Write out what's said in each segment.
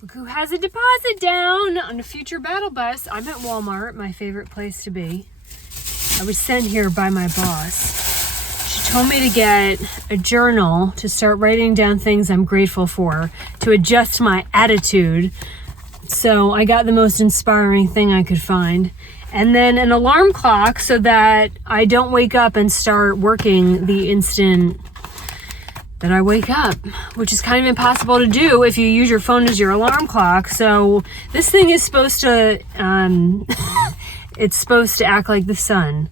Look who has a deposit down on a future battle bus. I'm at Walmart, my favorite place to be. I was sent here by my boss. She told me to get a journal to start writing down things I'm grateful for, to adjust my attitude. So I got the most inspiring thing I could find. And then an alarm clock so that I don't wake up and start working the instant that I wake up, which is kind of impossible to do if you use your phone as your alarm clock. So this thing is supposed to, it's supposed to act like the sun,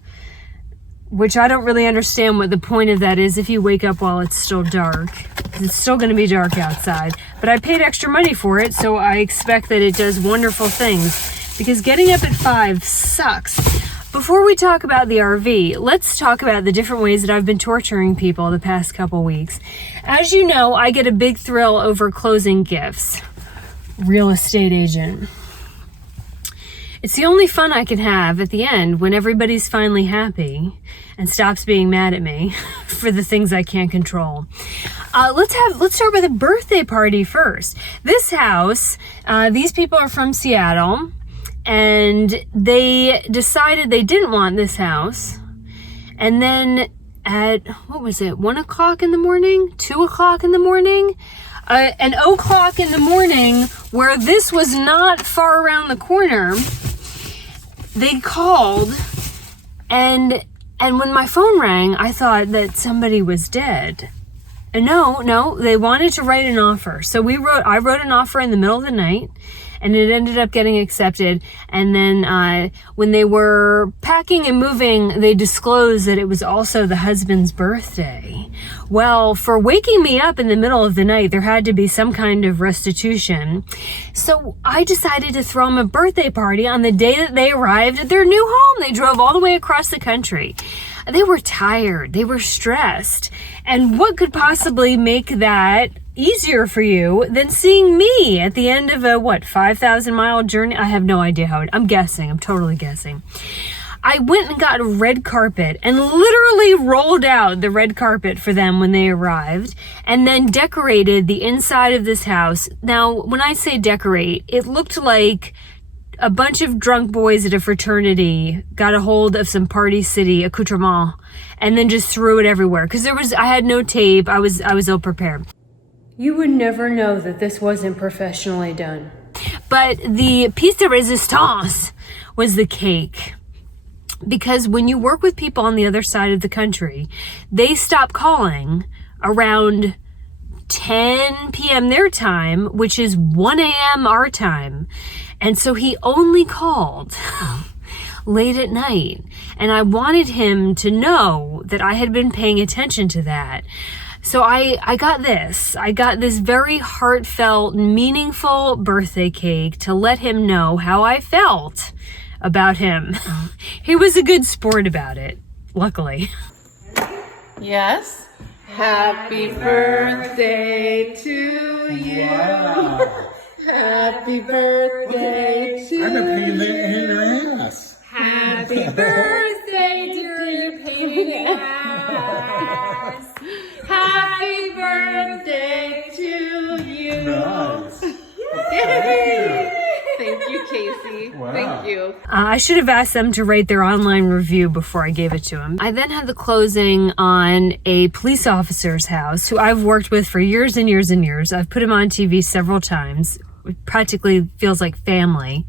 which I don't really understand what the point of that is if you wake up while it's still dark, because it's still going to be dark outside. But I paid extra money for it, so I expect that it does wonderful things, because getting up at 5 sucks. Before we talk about the RV, let's talk about the different ways that I've been torturing people the past couple weeks. As you know, I get a big thrill over closing gifts. Real estate agent. It's the only fun I can have at the end when everybody's finally happy and stops being mad at me for the things I can't control. Let's start with a birthday party first. This house, these people are from Seattle. And they decided they didn't want this house. And then at, 1 o'clock in the morning? 2 o'clock in the morning? An o'clock in the morning, where this was not far around the corner, they called. And when my phone rang, I thought that somebody was dead. And no, they wanted to write an offer. So I wrote an offer in the middle of the night. And it ended up getting accepted. And then when they were packing and moving, they disclosed that it was also the husband's birthday. Well, for waking me up in the middle of the night, there had to be some kind of restitution. So I decided to throw them a birthday party on the day that they arrived at their new home. They drove all the way across the country. They were tired. They were stressed. And what could possibly make that easier for you than seeing me at the end of a 5,000-mile journey? I have no idea how I'm guessing. I'm totally guessing. I went and got a red carpet and literally rolled out the red carpet for them when they arrived, and then decorated the inside of this house. Now, when I say decorate, it looked like a bunch of drunk boys at a fraternity got a hold of some Party City accoutrement and then just threw it everywhere. Because I had no tape. I was ill prepared. You would never know that this wasn't professionally done. But the piece de resistance was the cake. Because when you work with people on the other side of the country, they stop calling around 10 p.m. their time, which is 1 a.m. our time. And so he only called late at night. And I wanted him to know that I had been paying attention to that. So I got this. I got this very heartfelt, meaningful birthday cake to let him know how I felt about him. He was a good sport about it, luckily. Yes. Happy birthday to you. Wow. Happy birthday to you. I'm a pain in the ass. Happy birthday, dear pain in the ass. Happy birthday to you. Nice. Yay! Thank you, Casey. Wow. Thank you. I should have asked them to write their online review before I gave it to them. I then had the closing on a police officer's house who I've worked with for years and years and years. I've put him on TV several times. It practically feels like family.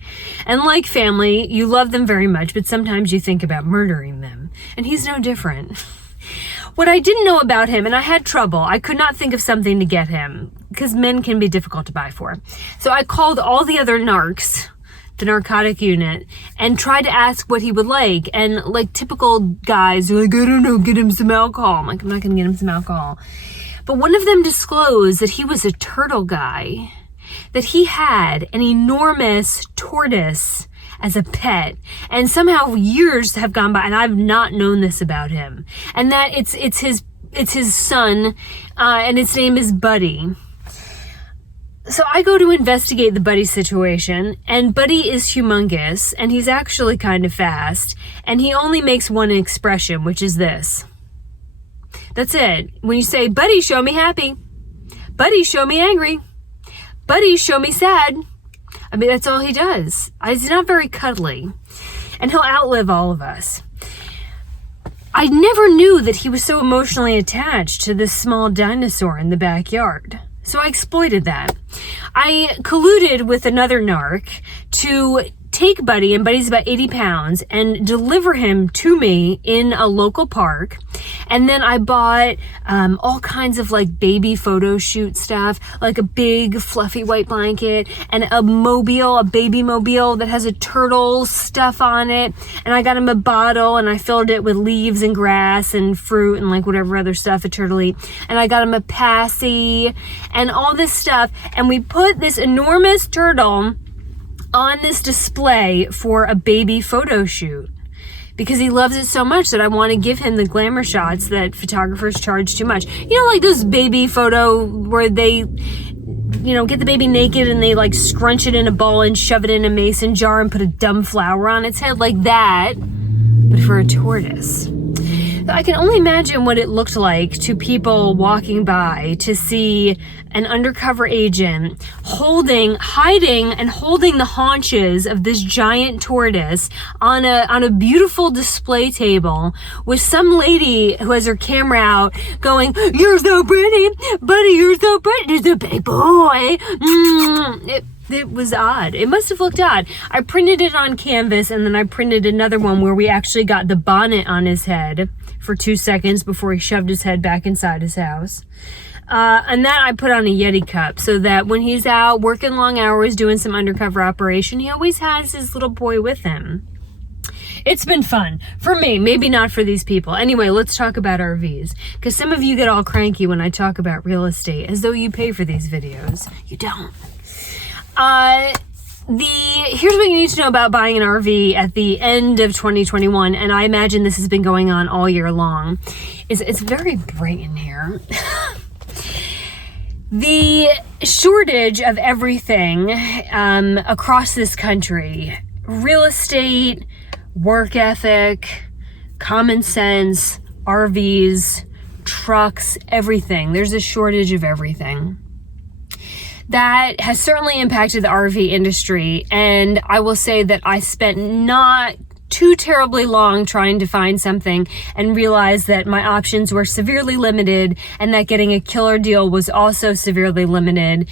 And like family, you love them very much, but sometimes you think about murdering them. And he's no different. What I didn't know about him, and I had trouble, I could not think of something to get him, because men can be difficult to buy for. So I called all the other narcs, the narcotic unit, and tried to ask what he would like. And like typical guys are like, I don't know, get him some alcohol. I'm like, I'm not going to get him some alcohol. But one of them disclosed that he was a turtle guy, that he had an enormous tortoise as a pet, and somehow years have gone by and I've not known this about him, and that it's his son, and its name is Buddy. So I go to investigate the Buddy situation, and Buddy is humongous, and he's actually kind of fast, and he only makes one expression, which is this. That's it. When you say, Buddy, show me happy. Buddy, show me angry. Buddy, show me sad. I mean, that's all he does. He's not very cuddly. And he'll outlive all of us. I never knew that he was so emotionally attached to this small dinosaur in the backyard. So I exploited that. I colluded with another narc to take Buddy, and Buddy's about 80 pounds, and deliver him to me in a local park. And then I bought all kinds of like baby photo shoot stuff, like a big fluffy white blanket and a baby mobile that has a turtle stuff on it. And I got him a bottle and I filled it with leaves and grass and fruit and like whatever other stuff a turtle eat. And I got him a passy and all this stuff. And we put this enormous turtle on this display for a baby photo shoot because he loves it so much that I want to give him the glamour shots that photographers charge too much. You know, like those baby photo where they, you know, get the baby naked and they like scrunch it in a ball and shove it in a mason jar and put a dumb flower on its head, like that, but for a tortoise. I can only imagine what it looked like to people walking by to see an undercover agent hiding and holding the haunches of this giant tortoise on a beautiful display table with some lady who has her camera out going, "You're so pretty, Buddy, you're so pretty, you're a big boy." It was odd. It must have looked odd. I printed it on canvas and then I printed another one where we actually got the bonnet on his head for 2 seconds before he shoved his head back inside his house. And that I put on a Yeti cup so that when he's out working long hours doing some undercover operation, he always has his little boy with him. It's been fun. For me, maybe not for these people. Anyway, let's talk about RVs. Because some of you get all cranky when I talk about real estate, as though you pay for these videos. You don't. Here's what you need to know about buying an RV at the end of 2021, and I imagine this has been going on all year long, it's very bright in here. The shortage of everything across this country, real estate, work ethic, common sense, RVs, trucks, everything. There's a shortage of everything. That has certainly impacted the RV industry, and I will say that I spent not too terribly long trying to find something and realized that my options were severely limited and that getting a killer deal was also severely limited.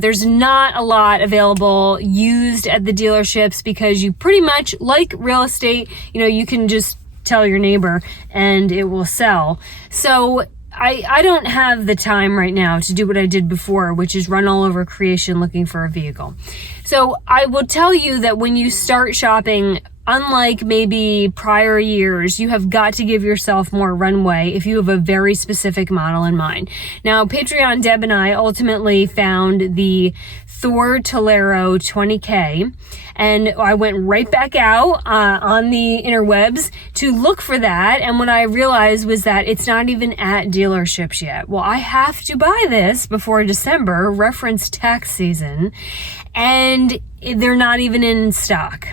There's not a lot available used at the dealerships because you pretty much, like real estate, you know, you can just tell your neighbor and it will sell. So I don't have the time right now to do what I did before, which is run all over creation looking for a vehicle. So I will tell you that when you start shopping, unlike maybe prior years, you have got to give yourself more runway if you have a very specific model in mind. Now, Patreon Deb and I ultimately found the Thor Tolero 20K, and I went right back out on the interwebs to look for that, and what I realized was that it's not even at dealerships yet. Well, I have to buy this before December, reference tax season, and they're not even in stock.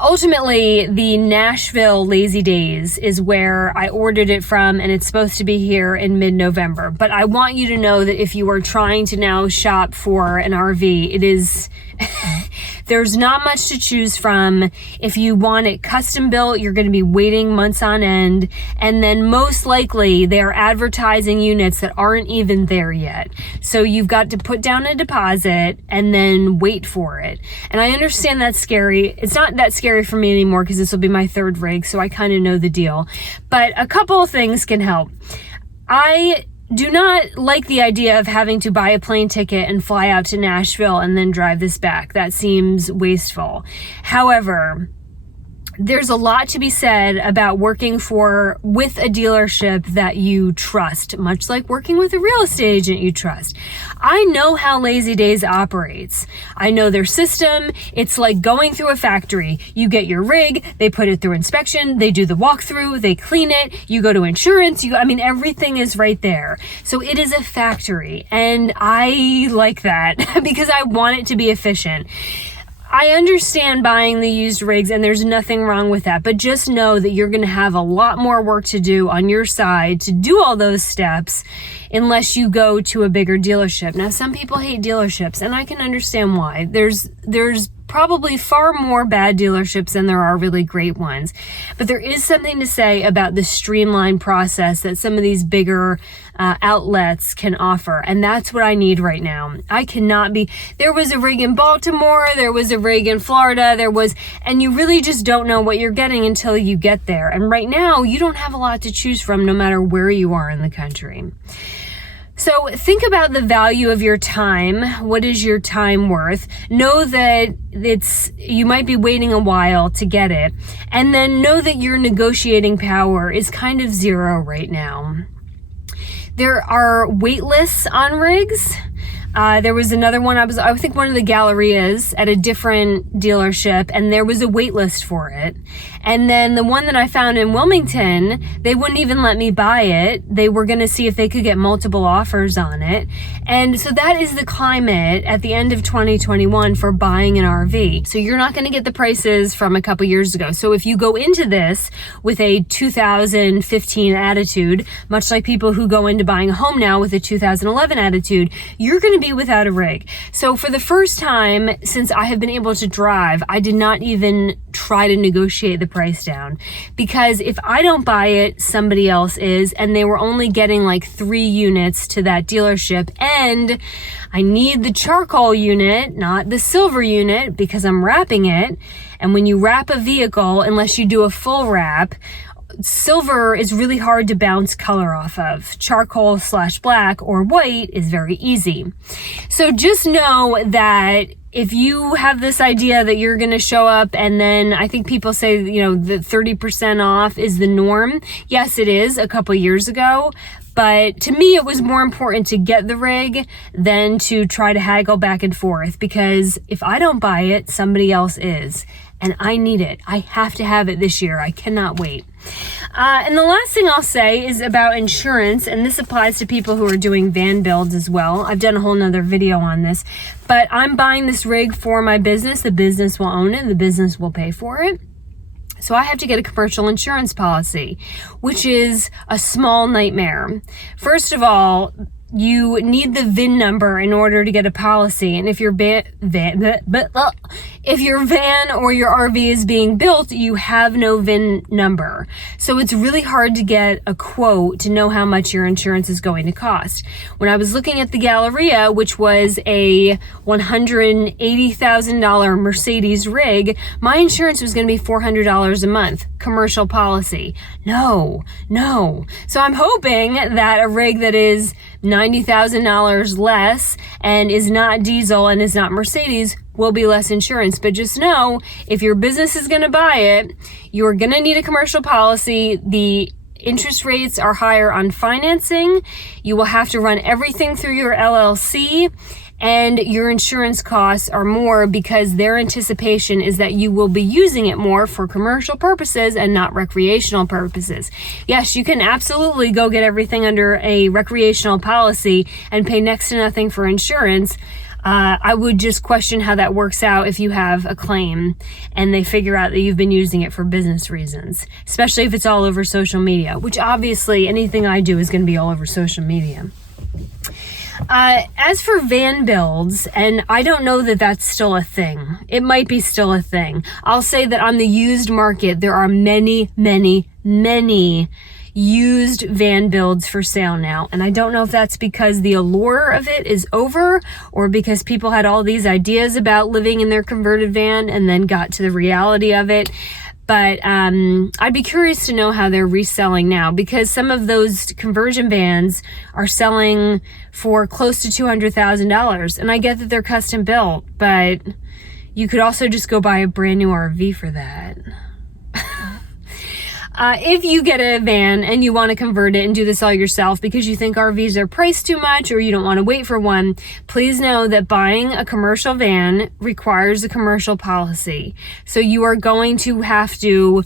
Ultimately, the Nashville Lazy Days is where I ordered it from, and it's supposed to be here in mid-November. But I want you to know that if you are trying to now shop for an RV, it is... There's not much to choose from. If you want it custom built, you're going to be waiting months on end. And then most likely they are advertising units that aren't even there yet. So you've got to put down a deposit and then wait for it. And I understand that's scary. It's not that scary for me anymore because this will be my third rig, so I kind of know the deal. But a couple of things can help. I do not like the idea of having to buy a plane ticket and fly out to Nashville and then drive this back. That seems wasteful. However, there's a lot to be said about working with a dealership that you trust, much like working with a real estate agent you trust. I know how Lazy Days operates. I know their system. It's like going through a factory. You get your rig, they put it through inspection, they do the walkthrough, they clean it, you go to insurance, everything is right there. So it is a factory, and I like that because I want it to be efficient. I understand buying the used rigs, and there's nothing wrong with that, but just know that you're going to have a lot more work to do on your side to do all those steps unless you go to a bigger dealership. Now, some people hate dealerships, and I can understand why. There's probably far more bad dealerships than there are really great ones. But there is something to say about the streamlined process that some of these bigger outlets can offer. And that's what I need right now. I cannot be, there was a rig in Baltimore, there was a rig in Florida, and you really just don't know what you're getting until you get there. And right now, you don't have a lot to choose from no matter where you are in the country. So think about the value of your time. What is your time worth? Know that you might be waiting a while to get it. And then know that your negotiating power is kind of zero right now. There are wait lists on rigs. There was another one, I think one of the Gallerias at a different dealership, and there was a wait list for it. And then the one that I found in Wilmington, they wouldn't even let me buy it. They were going to see if they could get multiple offers on it. And so that is the climate at the end of 2021 for buying an RV. So you're not going to get the prices from a couple years ago. So if you go into this with a 2015 attitude, much like people who go into buying a home now with a 2011 attitude, you're going to be without a rig. So for the first time since I have been able to drive, I did not even try to negotiate the price down, because if I don't buy it, somebody else is, and they were only getting like 3 units to that dealership, and I need the charcoal unit, not the silver unit, because I'm wrapping it. And when you wrap a vehicle, unless you do a full wrap, silver is really hard to bounce color off of. Charcoal/black or white is very easy. So just know that if you have this idea that you're going to show up, and then I think people say, the 30% off is the norm. Yes, it is a couple years ago. But to me, it was more important to get the rig than to try to haggle back and forth, because if I don't buy it, somebody else is. And I need it. I have to have it this year. I cannot wait. And the last thing I'll say is about insurance, and this applies to people who are doing van builds as well. I've done a whole nother video on this, but I'm buying this rig for my business. The business will own it. The business will pay for it. So I have to get a commercial insurance policy, which is a small nightmare. First of all, you need the VIN number in order to get a policy. And if your if your van or your RV is being built, you have no VIN number. So it's really hard to get a quote to know how much your insurance is going to cost. When I was looking at the Galleria, which was a $180,000 Mercedes rig, my insurance was going to be $400 a month. Commercial policy. No. So I'm hoping that a rig that is $90,000 less and is not diesel and is not Mercedes will be less insurance. But just know, if your business is going to buy it, you're going to need a commercial policy. The interest rates are higher on financing. You will have to run everything through your LLC, and your insurance costs are more because their anticipation is that you will be using it more for commercial purposes and not recreational purposes. Yes, you can absolutely go get everything under a recreational policy and pay next to nothing for insurance. I would just question how that works out if you have a claim and they figure out that you've been using it for business reasons, especially if it's all over social media, which obviously anything I do is going to be all over social media. As for van builds, and I don't know that that's still a thing. It might be still a thing. I'll say that on the used market, there are many used van builds for sale now. And I don't know if that's because the allure of it is over, or because people had all these ideas about living in their converted van and then got to the reality of it. But I'd be curious to know how they're reselling now, because some of those conversion vans are selling for close to $200,000. And I get that they're custom built, but you could also just go buy a brand new RV for that. If you get a van and you want to convert it and do this all yourself because you think RVs are priced too much or you don't want to wait for one, please know that buying a commercial van requires a commercial policy. So you are going to have to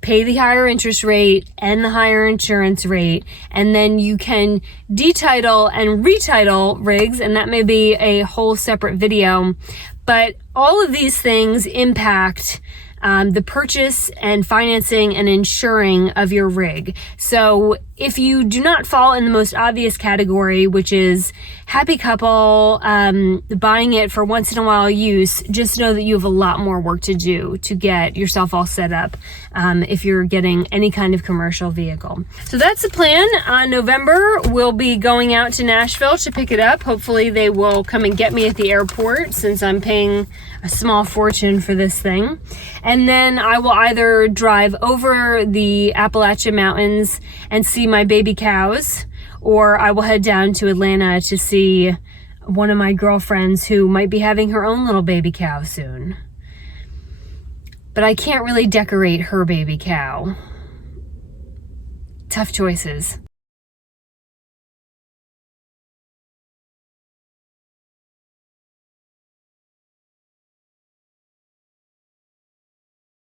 pay the higher interest rate and the higher insurance rate, and then you can detitle and retitle rigs, and that may be a whole separate video. But all of these things impact the purchase and financing and insuring of your rig. So if you do not fall in the most obvious category, which is happy couple, buying it for once in a while use, just know that you have a lot more work to do to get yourself all set up if you're getting any kind of commercial vehicle. So that's the plan. November, we'll be going out to Nashville to pick it up. Hopefully they will come and get me at the airport since I'm paying a small fortune for this thing. And then I will either drive over the Appalachian Mountains and see my baby cows, or I will head down to Atlanta to see one of my girlfriends who might be having her own little baby cow soon. But I can't really decorate her baby cow. Tough choices.